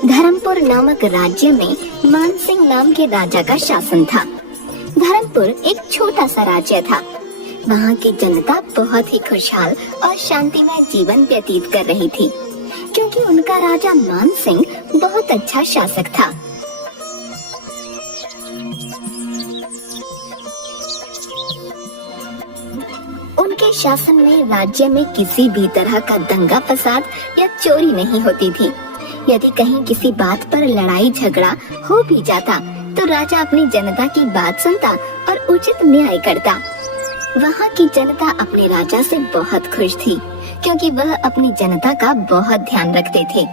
धर्मपुर नामक राज्य में मानसिंह नाम के राजा का शासन था। धर्मपुर एक छोटा सा राज्य था। वहाँ की जनता बहुत ही खुशहाल और शांतिमय जीवन व्यतीत कर रही थी, क्योंकि उनका राजा मानसिंह बहुत अच्छा शासक था। उनके शासन में राज्य में किसी भी तरह का दंगा फसाद या चोरी नहीं होती थी। यदि कहीं किसी बात पर लड़ाई झगड़ा हो भी जाता तो राजा अपनी जनता की बात सुनता और उचित न्याय करता। वहाँ की जनता अपने राजा से बहुत खुश थी, क्योंकि वह अपनी जनता का बहुत ध्यान रखते थे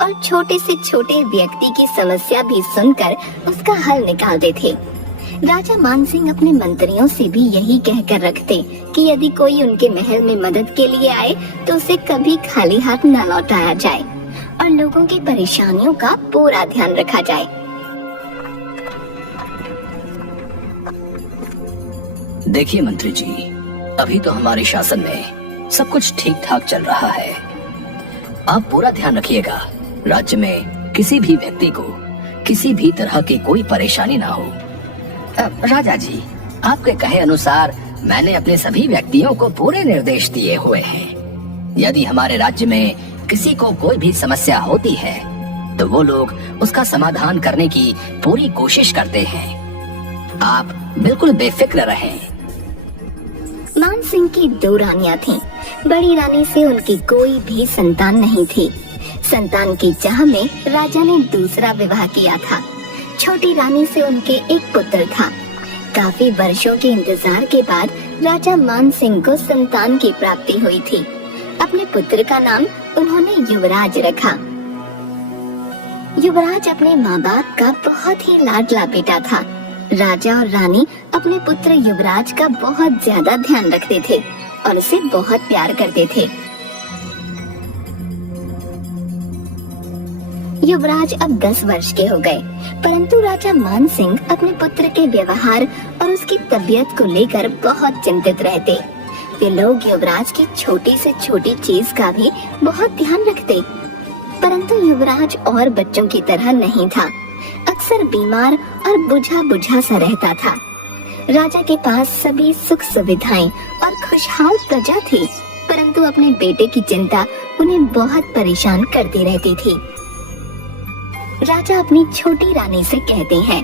और छोटे से छोटे व्यक्ति की समस्या भी सुनकर उसका हल निकालते थे। राजा मानसिंह अपने मंत्रियों से भी यही कहकर रखते कि यदि कोई उनके महल में मदद के लिए आए तो उसे कभी खाली हाथ न लौटाया जाए और लोगों की परेशानियों का पूरा ध्यान रखा जाए। देखिए मंत्री जी, अभी तो हमारे शासन में सब कुछ ठीक ठाक चल रहा है। आप पूरा ध्यान रखिएगा, राज्य में किसी भी व्यक्ति को किसी भी तरह की कोई परेशानी ना हो। राजा जी, आपके कहे अनुसार मैंने अपने सभी व्यक्तियों को पूरे निर्देश दिए हुए हैं। यदि हमारे राज्य में किसी को कोई भी समस्या होती है तो वो लोग उसका समाधान करने की पूरी कोशिश करते हैं। आप बिल्कुल बेफिक्र रहें। मानसिंह की 2 रानियां थीं। बड़ी रानी से उनकी कोई भी संतान नहीं थी। संतान की चाह में राजा ने दूसरा विवाह किया था। छोटी रानी से उनके एक पुत्र था। काफी वर्षों के इंतजार के बाद राजा मानसिंह को संतान की प्राप्ति हुई थी। अपने पुत्र का नाम उन्होंने युवराज रखा। युवराज अपने माँ बाप का बहुत ही लाडला बेटा था। राजा और रानी अपने पुत्र युवराज का बहुत ज्यादा ध्यान रखते थे और उसे बहुत प्यार करते थे। युवराज अब 10 वर्ष के हो गए, परंतु राजा मानसिंह अपने पुत्र के व्यवहार और उसकी तबीयत को लेकर बहुत चिंतित रहते। वे लोग युवराज की छोटी से छोटी चीज का भी बहुत ध्यान रखते, परंतु युवराज और बच्चों की तरह नहीं था। अक्सर बीमार और बुझा बुझा सा रहता था। राजा के पास सभी सुख सुविधाएं और खुशहाल प्रजा थी, परंतु अपने बेटे की चिंता उन्हें बहुत परेशान करती रहती थी। राजा अपनी छोटी रानी से कहते हैं,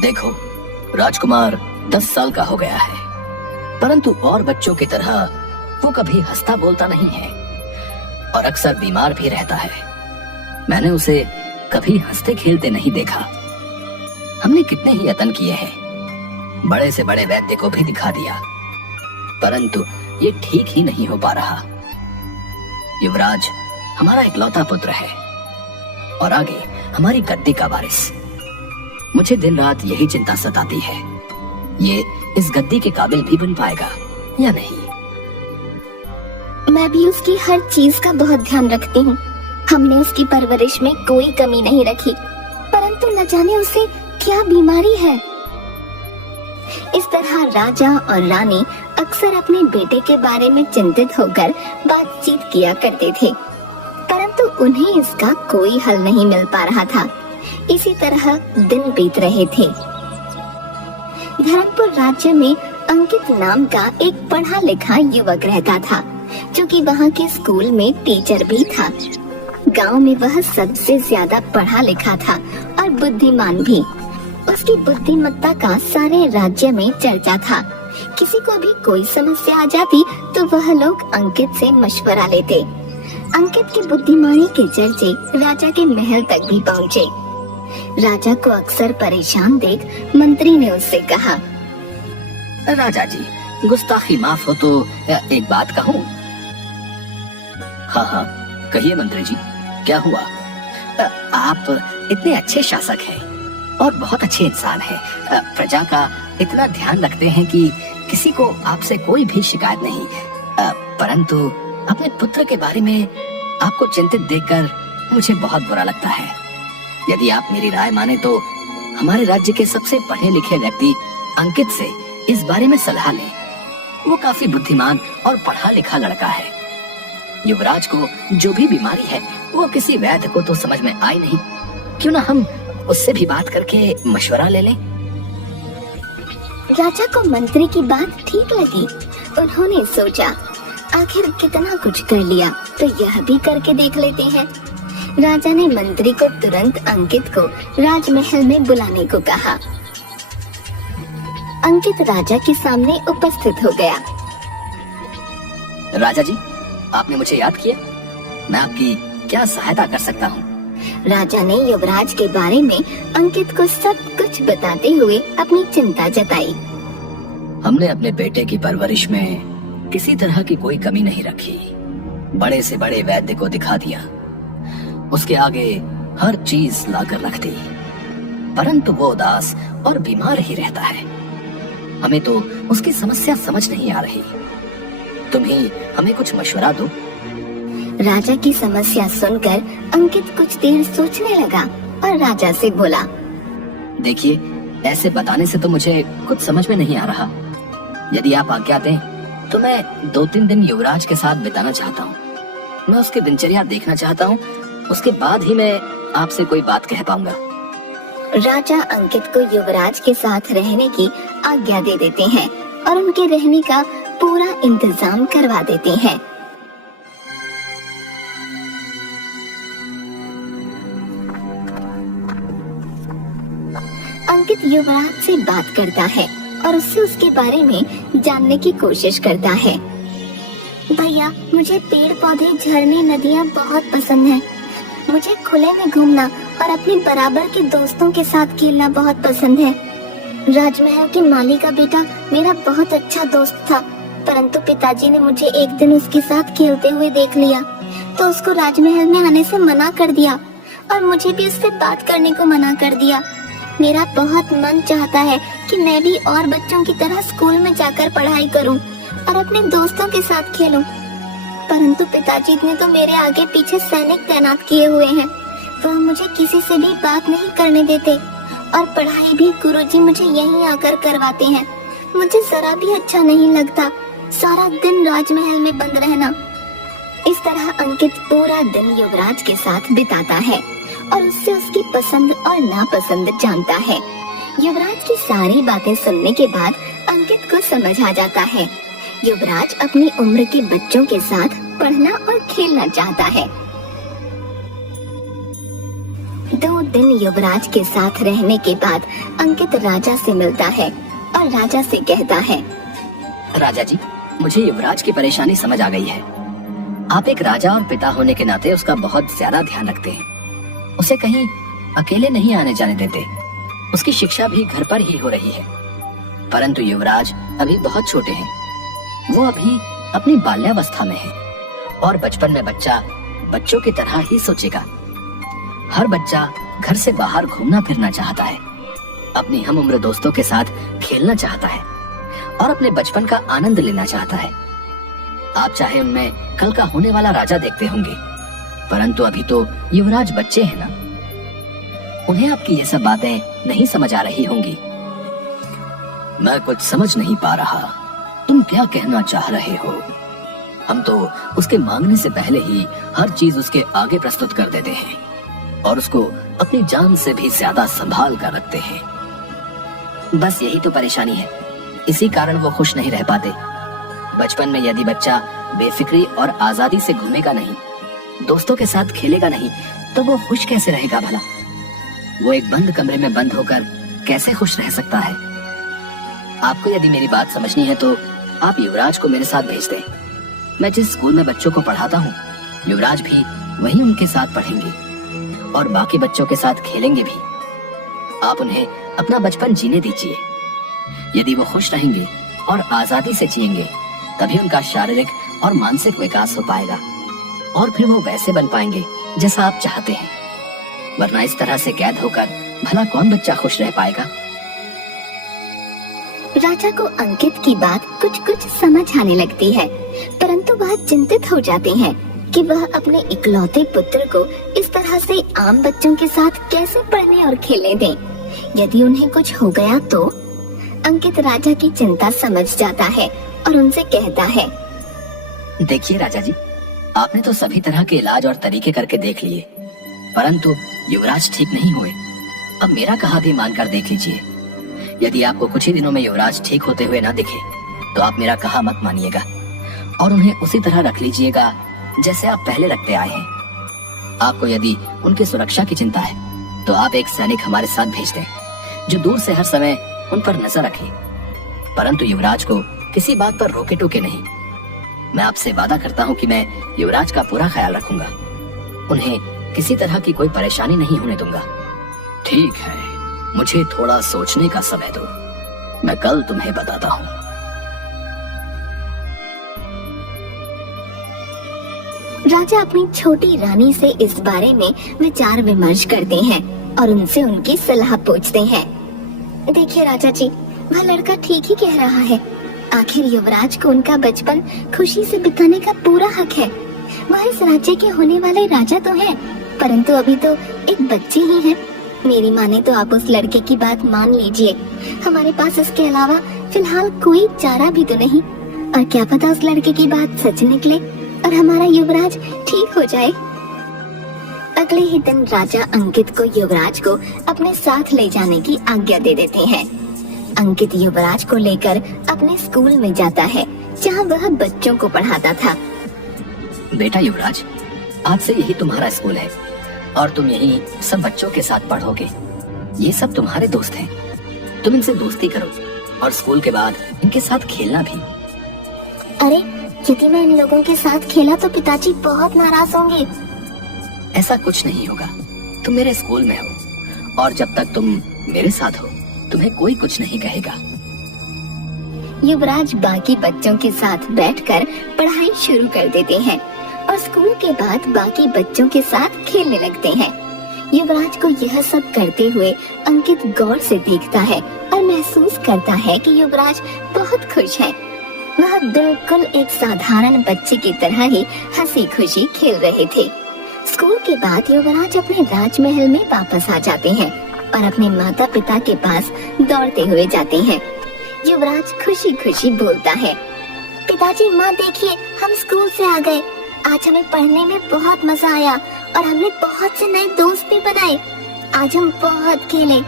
देखो, राजकुमार 10 साल का हो गया है, परंतु और बच्चों की तरह वो कभी हंसता बोलता नहीं है और अक्सर बीमार भी रहता है। मैंने उसे कभी हंसते खेलते नहीं देखा। हमने कितने ही यत्न किए हैं, बड़े से बड़े वैद्य को भी दिखा दिया, परंतु ये ठीक ही नहीं हो पा रहा। युवराज हमारा इकलौता पुत्र है और आगे हमारी गद्दी का वारिस। मुझे दिन रात यही चिंता सताती है, ये इस गद्दी के काबिल भी बन पाएगा या नहीं। मैं भी उसकी हर चीज का बहुत ध्यान रखती हूँ। हमने उसकी परवरिश में कोई कमी नहीं रखी, परंतु न जाने उसे क्या बीमारी है। इस तरह राजा और रानी अक्सर अपने बेटे के बारे में चिंतित होकर बातचीत किया करते थे, परंतु उन्हें इसका कोई हल नहीं मिल पा रहा था। इसी तरह दिन बीत रहे थे। धर्मपुर राज्य में अंकित नाम का एक पढ़ा लिखा युवक रहता था, जो कि वहाँ के स्कूल में टीचर भी था। गांव में वह सबसे ज्यादा पढ़ा लिखा था और बुद्धिमान भी। उसकी बुद्धिमत्ता का सारे राज्य में चर्चा था। किसी को भी कोई समस्या आ जाती तो वह लोग अंकित से मशवरा लेते। अंकित की बुद्धिमानी के चर्चे राजा के महल तक भी पहुँचे। राजा को अक्सर परेशान देख मंत्री ने उससे कहा, राजा जी, गुस्ताखी माफ हो तो एक बात कहूँ? हाँ हाँ, कहिए मंत्री जी, क्या हुआ? आप इतने अच्छे शासक हैं और बहुत अच्छे इंसान हैं। प्रजा का इतना ध्यान रखते हैं कि किसी को आपसे कोई भी शिकायत नहीं, परंतु अपने पुत्र के बारे में आपको चिंतित देखकर मुझे बहुत बुरा लगता है। यदि आप मेरी राय माने तो हमारे राज्य के सबसे पढ़े लिखे व्यक्ति अंकित से इस बारे में सलाह लें। वो काफी बुद्धिमान और पढ़ा लिखा लड़का है। युवराज को जो भी बीमारी है वो किसी वैद्य को तो समझ में आई नहीं। क्यों ना हम उससे भी बात करके मशवरा ले लें। राजा को मंत्री की बात ठीक लगी। उन्होंने सोचा, आखिर कितना कुछ कर लिया तो यह भी करके देख लेते हैं। राजा ने मंत्री को तुरंत अंकित को राजमहल में बुलाने को कहा। अंकित राजा के सामने उपस्थित हो गया। राजा जी, आपने मुझे याद किया? मैं आपकी क्या सहायता कर सकता हूँ? राजा ने युवराज के बारे में अंकित को सब कुछ बताते हुए अपनी चिंता जताई। हमने अपने बेटे की परवरिश में किसी तरह की कोई कमी नहीं रखी। बड़े से बड़े वैद्य को दिखा दिया, उसके आगे हर चीज लाकर रख दी, परंतु वो उदास और बीमार ही रहता है। हमें तो उसकी समस्या समझ नहीं आ रही। तुम ही हमें कुछ मशवरा दो। राजा की समस्या सुनकर अंकित कुछ देर सोचने लगा और राजा से बोला, देखिए, ऐसे बताने से तो मुझे कुछ समझ में नहीं आ रहा। यदि आप आज्ञा दें तो मैं 2-3 दिन युवराज के साथ बिताना चाहता हूँ। मैं उसकी दिनचर्या देखना चाहता हूँ, उसके बाद ही मैं आपसे कोई बात कह पाऊंगा। राजा अंकित को युवराज के साथ रहने की आज्ञा दे देते हैं और उनके रहने का पूरा इंतजाम करवा देते हैं। अंकित युवराज से बात करता है और उससे उसके बारे में जानने की कोशिश करता है। भैया, मुझे पेड़ पौधे, झरने, नदियाँ बहुत पसंद हैं। मुझे खुले में घूमना और अपने बराबर के दोस्तों के साथ खेलना बहुत पसंद है। राजमहल के माली का बेटा मेरा बहुत अच्छा दोस्त था, परंतु पिताजी ने मुझे एक दिन उसके साथ खेलते हुए देख लिया तो उसको राजमहल में आने से मना कर दिया और मुझे भी उससे बात करने को मना कर दिया। मेरा बहुत मन चाहता है कि मैं भी और बच्चों की तरह स्कूल में जाकर पढ़ाई करूं और अपने दोस्तों के साथ खेलूं, परंतु पिताजी ने तो मेरे आगे पीछे सैनिक तैनात किए हुए हैं। वह मुझे किसी से भी बात नहीं करने देते और पढ़ाई भी गुरुजी मुझे यहीं आकर करवाते हैं। मुझे जरा भी अच्छा नहीं लगता सारा दिन राजमहल में बंद रहना। इस तरह अंकित पूरा दिन युवराज के साथ बिताता है और उससे उसकी पसंद और नापसंद जानता है। युवराज की सारी बातें सुनने के बाद अंकित को समझ आ जाता है। युवराज अपनी उम्र के बच्चों के साथ पढ़ना और खेलना चाहता है। 2 दिन युवराज के साथ रहने के बाद अंकित राजा से मिलता है और राजा से कहता है, राजा जी, मुझे युवराज की परेशानी समझ आ गई है। आप एक राजा और पिता होने के नाते उसका बहुत ज्यादा ध्यान रखते हैं। उसे कहीं अकेले नहीं आने जाने देते। उसकी शिक्षा भी घर पर ही हो रही है, परंतु युवराज अभी बहुत छोटे हैं। वो अभी अपनी बाल्यावस्था में है और बचपन में बच्चा बच्चों की तरह ही सोचेगा। हर बच्चा घर से बाहर घूमना फिरना चाहता है, अपनी हम उम्र दोस्तों के साथ खेलना चाहता है और अपने बचपन का आनंद लेना चाहता है। आप चाहे उनमें कल का होने वाला राजा देखते होंगे, परंतु अभी तो युवराज बच्चे हैं ना। उन्हें आपकी ये सब बातें नहीं समझ आ रही होंगी। मैं कुछ समझ नहीं पा रहा, तुम क्या कहना चाह रहे हो? हम तो उसके मांगने से पहले ही हर चीज उसके आगे प्रस्तुत कर देते हैं और उसको अपनी जान से भी ज्यादा संभाल कर रखते हैं। बस यही तो परेशानी है, इसी कारण वो खुश नहीं रह पाते। बचपन में यदि बच्चा बेफिक्री और आजादी से घूमेगा नहीं, दोस्तों के साथ खेलेगा नहीं, तो वो खुश कैसे रहेगा भला? वो एक बंद कमरे में बंद होकर कैसे खुश रह सकता है? आपको यदि मेरी बात समझनी है तो आप युवराज को मेरे साथ भेज दें। मैं जिस स्कूल में बच्चों को पढ़ाता हूँ, युवराज भी वहीं उनके साथ पढ़ेंगे और बाकी बच्चों के साथ खेलेंगे भी। आप उन्हें अपना बचपन जीने दीजिए। यदि वो खुश रहेंगे और आजादी से जिएंगे, तभी उनका शारीरिक और मानसिक विकास हो पाएगा और फिर वो वैसे बन पाएंगे जैसा आप चाहते हैं। वरना इस तरह से कैद होकर भला कौन बच्चा खुश रह पाएगा? राजा को अंकित की बात कुछ कुछ समझ आने लगती है, परंतु वह चिंतित हो जाते हैं कि वह अपने इकलौते पुत्र को इस तरह से आम बच्चों के साथ कैसे पढ़ने और खेलने दें। यदि उन्हें कुछ हो गया तो? अंकित राजा की चिंता समझ जाता है और उनसे कहता है, देखिए राजा जी, आपने तो सभी तरह के इलाज और तरीके करके देख लिए, परंतु युवराज ठीक नहीं हुए। अब मेरा कहा भी मानकर देख लीजिए। यदि आपको कुछ ही दिनों में युवराज ठीक होते हुए ना दिखे तो आप मेरा कहा मत मानिएगा और उन्हें उसी तरह रख लीजिएगा जैसे आप पहले रखते आए हैं। आपको यदि उनकी सुरक्षा की चिंता है तो आप एक सैनिक हमारे साथ भेज दें जो दूर से हर समय उन पर नजर रखे, परंतु युवराज को किसी बात पर रोके टोके नहीं। मैं आपसे वादा करता हूँ कि मैं युवराज का पूरा ख्याल रखूंगा, उन्हें किसी तरह की कोई परेशानी नहीं होने दूंगा। ठीक है, मुझे थोड़ा सोचने का समय दो, मैं कल तुम्हें बताता हूँ। राजा अपनी छोटी रानी से इस बारे में विचार विमर्श करते हैं और उनसे उनकी सलाह पूछते हैं। देखिए राजा जी, वह लड़का ठीक ही कह रहा है। आखिर युवराज को उनका बचपन खुशी से बिताने का पूरा हक है। वह इस राज्य के होने वाले राजा तो हैं, परंतु अभी तो एक बच्चे ही हैं। मेरी माने तो आप उस लड़के की बात मान लीजिए। हमारे पास इसके अलावा फिलहाल कोई चारा भी तो नहीं, और क्या पता उस लड़के की बात सच निकले और हमारा युवराज ठीक हो जाए। अगले ही दिन राजा अंकित को युवराज को अपने साथ ले जाने की आज्ञा दे देते हैं। अंकित युवराज को लेकर अपने स्कूल में जाता है जहां वह बच्चों को पढ़ाता था। बेटा युवराज, आज से यही तुम्हारा स्कूल है और तुम यही सब बच्चों के साथ पढ़ोगे। ये सब तुम्हारे दोस्त हैं, तुम इनसे दोस्ती करो और स्कूल के बाद इनके साथ खेलना भी। अरे, यदि मैं इन लोगों के साथ खेला तो पिताजी बहुत नाराज होंगे। ऐसा कुछ नहीं होगा, तुम मेरे स्कूल में हो और जब तक तुम मेरे साथ हो तुम्हें कोई कुछ नहीं कहेगा। युवराज बाकी बच्चों के साथ बैठकर पढ़ाई शुरू कर देते हैं और स्कूल के बाद बाकी बच्चों के साथ खेलने लगते हैं। युवराज को यह सब करते हुए अंकित गौर से देखता है और महसूस करता है कि युवराज बहुत खुश है। वह बिल्कुल एक साधारण बच्चे की तरह ही हंसी खुशी खेल रहे थे। स्कूल के बाद युवराज अपने राजमहल में वापस आ जाते हैं और अपने माता पिता के पास दौड़ते हुए जाते हैं। युवराज खुशी खुशी बोलता है, पिताजी, माँ देखिए, हम स्कूल से आ गए। आज हमें पढ़ने में बहुत मजा आया और हमने बहुत से नए दोस्त भी बनाए। आज हम बहुत खेले।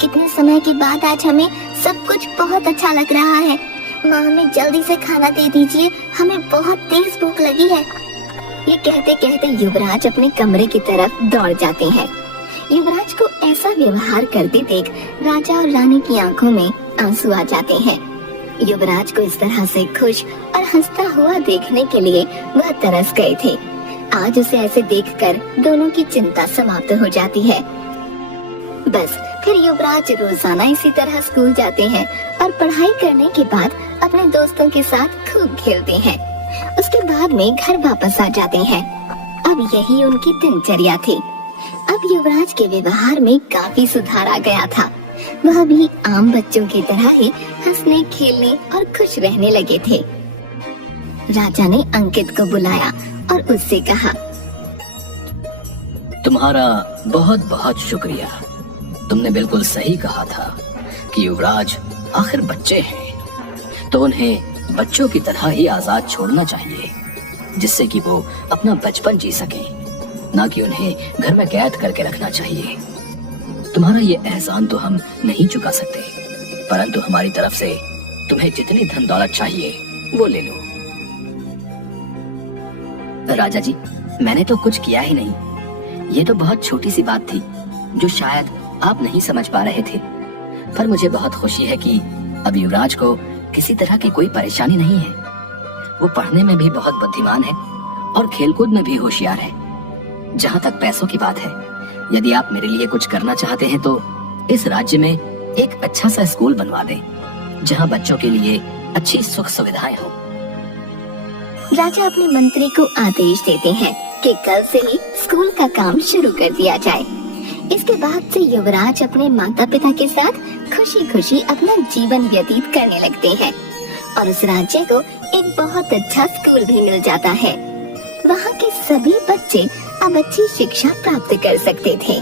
कितने समय के बाद आज हमें सब कुछ बहुत अच्छा लग रहा है। माँ, हमें जल्दी से खाना दे दीजिए, हमें बहुत तेज भूख लगी है। ये कहते कहते युवराज अपने कमरे की तरफ दौड़ जाते हैं। युवराज को ऐसा व्यवहार करते देख राजा और रानी की आंखों में आंसू आ जाते हैं। युवराज को इस तरह से खुश और हंसता हुआ देखने के लिए वह तरस गए थे। आज उसे ऐसे देखकर दोनों की चिंता समाप्त हो जाती है। बस फिर युवराज रोजाना इसी तरह स्कूल जाते हैं और पढ़ाई करने के बाद अपने दोस्तों के साथ खूब खेलते हैं। उसके बाद में घर वापस आ जाते हैं। अब यही उनकी दिनचर्या थी। अब युवराज के व्यवहार में काफी सुधार आ गया था। वह भी आम बच्चों की तरह ही हंसने, खेलने और खुश रहने लगे थे। राजा ने अंकित को बुलाया और उससे कहा, तुम्हारा बहुत बहुत शुक्रिया। तुमने बिल्कुल सही कहा था कि युवराज आखिर बच्चे हैं तो उन्हें बच्चों की तरह ही आजाद छोड़ना चाहिए, जिससे कि वो अपना बचपन जी सकें, ना कि उन्हें घर में कैद करके रखना चाहिए। तुम्हारा ये एहसान तो हम नहीं चुका सकते, परंतु हमारी तरफ से तुम्हें जितनी धन दौलत चाहिए वो ले लो। राजा जी, मैंने तो कुछ किया ही नहीं। ये तो बहुत छोटी सी बात थी जो शायद आप नहीं समझ पा रहे थे, पर मुझे बहुत खुशी है कि अब युवराज को किसी तरह की कोई परेशानी नहीं है। वो पढ़ने में भी बहुत बुद्धिमान है और खेलकूद में भी होशियार है। जहाँ तक पैसों की बात है, यदि आप मेरे लिए कुछ करना चाहते हैं तो इस राज्य में एक अच्छा सा स्कूल बनवा दें, जहाँ बच्चों के लिए अच्छी सुख सुविधाएं हो। राजा अपने मंत्री को आदेश देते हैं कि कल से ही स्कूल का काम शुरू कर दिया जाए। इसके बाद से युवराज अपने माता पिता के साथ खुशी खुशी अपना जीवन व्यतीत करने लगते हैं और उस राज्य को एक बहुत अच्छा स्कूल भी मिल जाता है। वहाँ के सभी बच्चे अब अच्छी शिक्षा प्राप्त कर सकते थे।